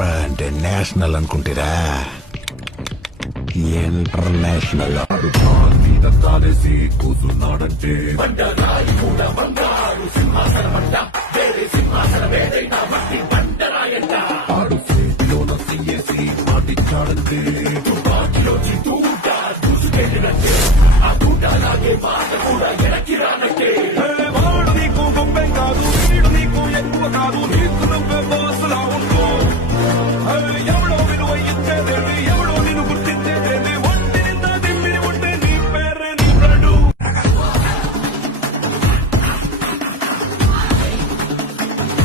అంటే నేషనల్ అనుకుంటారా? ఇంటర్నేషనల్. తానేసి కూతున్నాడంటే బండరాయి కూడా బంగారు సింహాసనమంట, వేరే సింహాసనమేదైనా మట్టి బండరాయంట. ఆడు చేతిలోన తీయేసి మాటిచ్చాడంటే